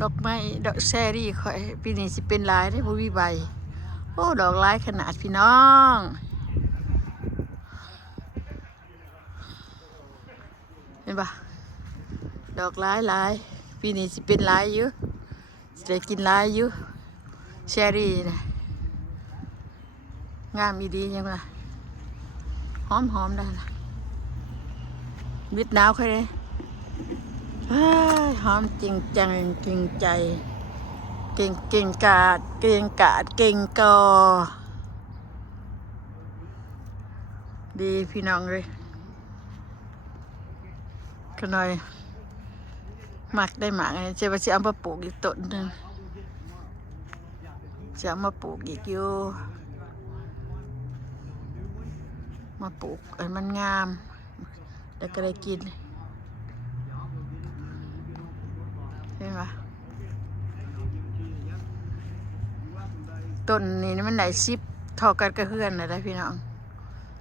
ดอกไม้ดอกแซรี่ข่อยปีนี้สิเป็นลายได้บ่มีใบโอ้ดอกลายขนาดพี่น้องเห็นปะดอกลายปีนี้สิเป็นลายอยู่สิได้กินลายอยู่แซรี่นะงามอีดียังไงหอมได้ละมิดหนาวค่อยเลยหอมจริงจังจริงใจเก่งกาดเก่งกอดีพี่น้องเลยขน่อยหมักได้หมักไงเจ้าจะเอามาปลูกอีกต้นหนึ่งจะเอามาปลูกอีกอยู่มาปลูกมันงามแล้วก็ได้กินเห็นปะต้นนี้มันไหนซิปทอกันกับเพื่อนนะได้พี่น้อง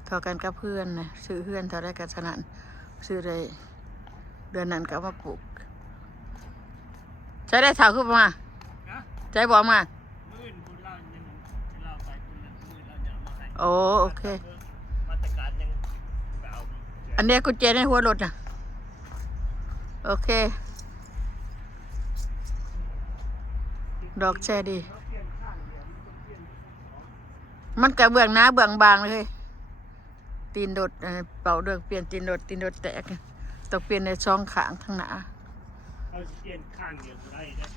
ทอกันกับเพื่อนนะซื้อเพื่อนเท่าได้กันฉะนั้นซื้อได้เดือนนั้นก็มาปลูกใช้ได้ถาวขึ้นมาใจบอกมาโอเคอันนี้กุญแจในหัวรถนะโอเคดอกแช่ดีมันกระเบื้องหน้าเบื้องบางเลยตีนโดดเป่าเดือกเปลี่ยนตีนโดดแตกต้องเปลี่ยนในช่องขางทั้งหน้าเอาเปลี่ยนข้างเดียวได้นะ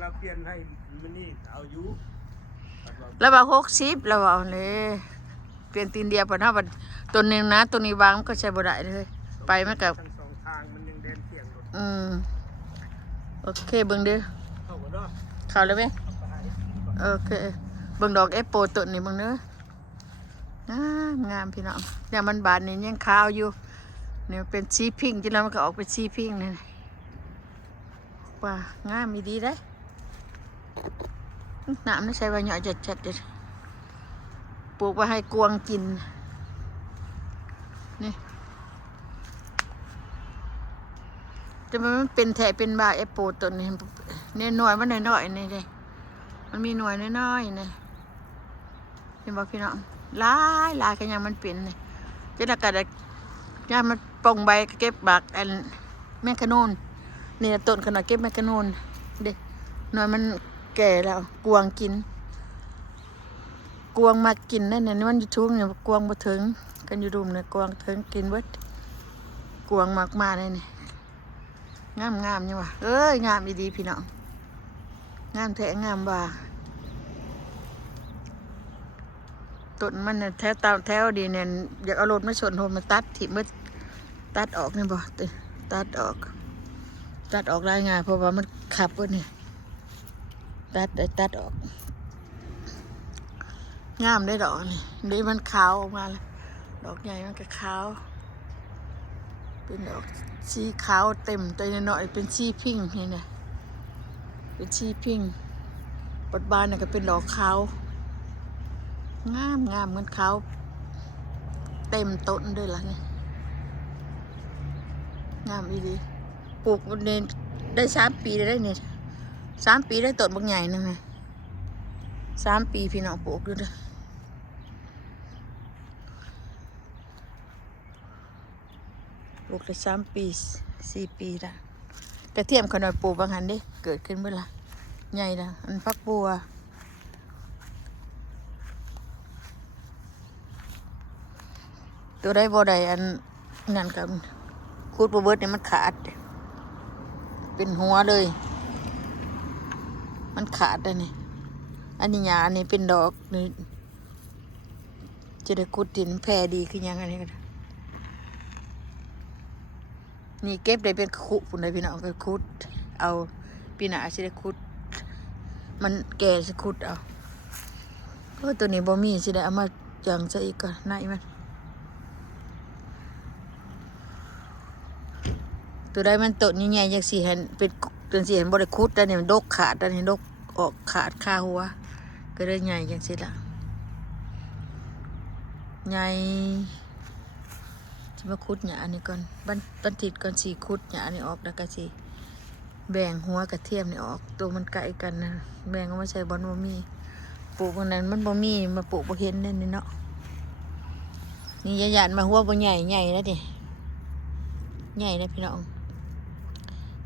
เราเปลี่ยนให้มันนี่เอาอยู่แล้วว่า60แล้วว่าเลยเปลี่ยนตีนเดียวพอนะบัดตัวนึงนะตัวนี้วางมันก็ใช้บ่ได้เลยไปมันกับทั้งสองทางมันยังแดนเสียงรถโอเคเบิ่งดิเข้าเลยไหมโอเคเบิ่งดอกแอปเปิลต้นนี้เบิ่งเด้องามพี่น้องเนี่ยมันบานนี่ยังขาวอยู่เนี่ยเป็นสีพิงค์จนแล้วมันก็ออกเป็นสีพิงค์นี่ว่างามมีดีได้น้ำนี่ใช้ใบหน่อยจัดๆเลยปลูกไว้ให้กวางกินนี่จะมันเป็นแถเป็นบาแอปเปิลต้นนี้เนี่ยหน่วยมันน้อยๆนี่เลยมันมีหน่วยน้อยๆนี่เห็นบอกพี่น้องลายกันยังมันเป็นนี่จะนักการย่ามันปองใบเก็บบักอันแมงขนูนเนี่ยต้นขนาดเก็บแมงขนูนเด็กหน่อยมันแก่แล้วกวางกินกวางมากินนั่นนี่มันอยู่ทุ่งเนี่ยกวางมาถึงกันอยู่ดุมเนี่ยกวางถึงกินเบิดกวางมากมาเลยนี่งามนี่วะงามดีพี่น้องงามแท้งามว่าต้นมันแถวแถวดีเนี่ยอยากเอารถมาชนโหมาตัดถิ่มมาตัดออกนี่บ่ตัดออกได้ง่ายเพราะว่ามันขับวะนี่ตัดออกงามได้ดอกนี่มันขาวออกมาเลยดอกใหญ่มันก็ขาวเป็นดอกสีขาวเต็มตัวน้อยเป็นสีพิงค์นี่นะเป็นสีพิงค์ปัดบานเนี่ยก็เป็นดอกขาวงามเหมือนเขาเต็มต้นด้วยล่ะนี่งามดีปลูกเนได้3 ปีได้เนี่ย3 ปีได้ต้นบางใหญ่นึงไง3 ปีพี่น้องปลูกดูด้วยปลูกได้3 ปี4 ปีละกระเทียมขนาดปลูกบางหันดิเกิดขึ้นเมื่อไรใหญ่ละอันพักบัวตัวได้บ่ได้อันนั่นกับคูดบ่เบิดนี่มันขาดเป็นหัวเลยมันขาดได้นี่อันนี้หญ้าอันนี้เป็นดอกนี่จะได้ขุดดินแผ่ดีขึ้นยังอันนี้ก็นี่เก็บได้เป็นขุปุ่นได้พี่น้องก็ขุดเอาปีหน้าสิได้ขุดมันแก่สิขุดเอาตัวนี้บ่มีสิได้เอามาจังซะอีกก่อนไหนมันตัวได้มันต้นใหญ่ๆอย่างสี่เห็นเป็นตัวสี่เห็นบริคุดแต่เนี่ยมันดกขาดแต่เนี่ยดกออกขาดคาหัวก็ได้ใหญ่อย่างสี่ละใหญ่จะมาคุดหยาอันนี้ก่อนบันทิดก่อนสี่คุดหยาอันนี้ออกแล้วก็สี่ แบ่งหัวกระเทียมนี่ออกตัวมันไกลกันนะแบ่งเอามาใส่บอนบ่มีปลูกวันนั้นมันบ่มีมาปลูกบ่เห็นนั่นนี่เนาะนี่ยานมาหัวบ่ใหญ่ใหญ่แล้วดิใหญ่แล้วพี่น้อง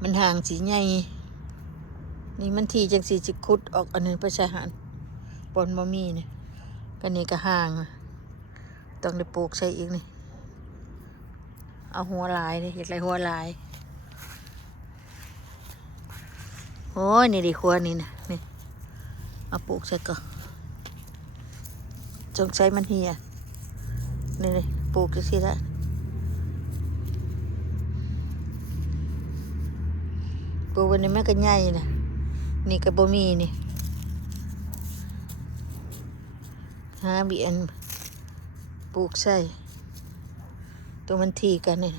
มันห่างสีใหญ่นี่มันทีจังสีจิคุดออกอันนึงไปใส่หันบอนบ่มีเนี่ยกันนี่ก็ห่างต้องได้ปลูกใส่อีกนี่เอาหัวลายเลยเห็ดไรหัวลายโอ้ยนี่ดิหัวนี่นะนี่เอาปลูกใส่ก่อนจงใช้มันเหี่ยนี่เลยปลูกจะสิละปลูกวันนี้แม่ก็ใหญ่นะนี่ก็บ่มีนี่หาเบียนปลูกใส่ตัวมันทีกันนี่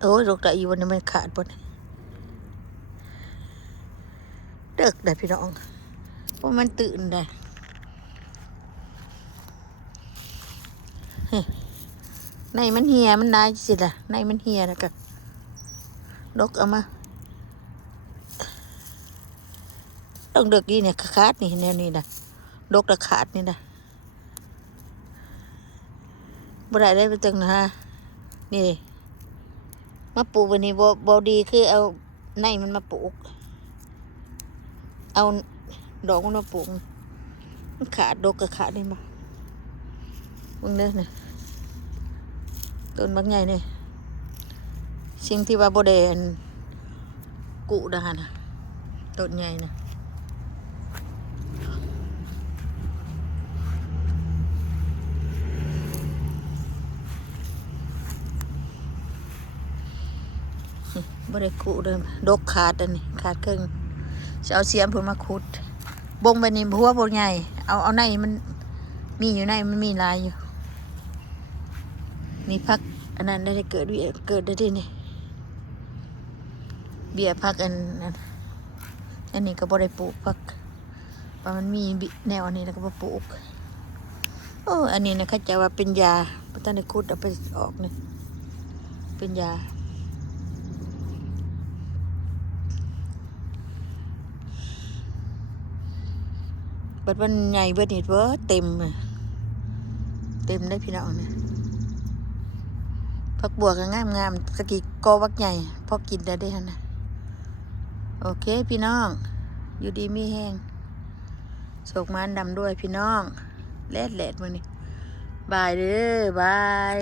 โอ้ยดอกตะอีวันนี้มันขาดหมดเด็กได้พี่น้องเพราะมันตื่นได้ในมันเหี่ยมันได้สิล่ะในมันเหี่ยนะกันดอกเอามาต้องเด็กนี่เนี่ยขาดนี่แนวนี้นะดอกตะขาดนี่นะบ่ได้ไปจังนะฮะนี่มาปลูกวันนี้บ่ดีคือเอาในมันมาปลูกเอาดอกมันมาปลูกมันขาดดอกก็ขาดนี่มาเบิ่งเด้อเนี่ยต้นบางใหญ่เนี่ยสิ่งที่ว่าบ่ได้อันกุดานะต้นใหญ่นะบ่ได้กุเด้อดอกขาดอันนี้ขาดครึ่งจะเอาเสียมเพิ่นมาขุดบงไปนี่หัวบ่ใหญ่เอาในมันมีอยู่ในมันมีลายอยู่นี่พักอันนั้นได้เกิดได้ที่นี่เบี้ยพักอันนี้ก็บ่ได้ปลูกพักเพราะมันมีแนวอันนี้แล้วก็บ่ปลูกโอ้อันนี้นะเขาจะว่าเป็นยาบ่ทันได้ขุดเอาไปออกนี่เป็นยาบัดมันใหญ่เบิดนี่เบิดเต็มได้พี่น้องเนี่ยผักบัวก็งามสกีกอวักใหญ่พอกินได้หั่นน่ะโอเคพี่น้องอยู่ดีมีแห้งโศกมันดำด้วยพี่น้องแลดมื้อนี้บายเด้อบาย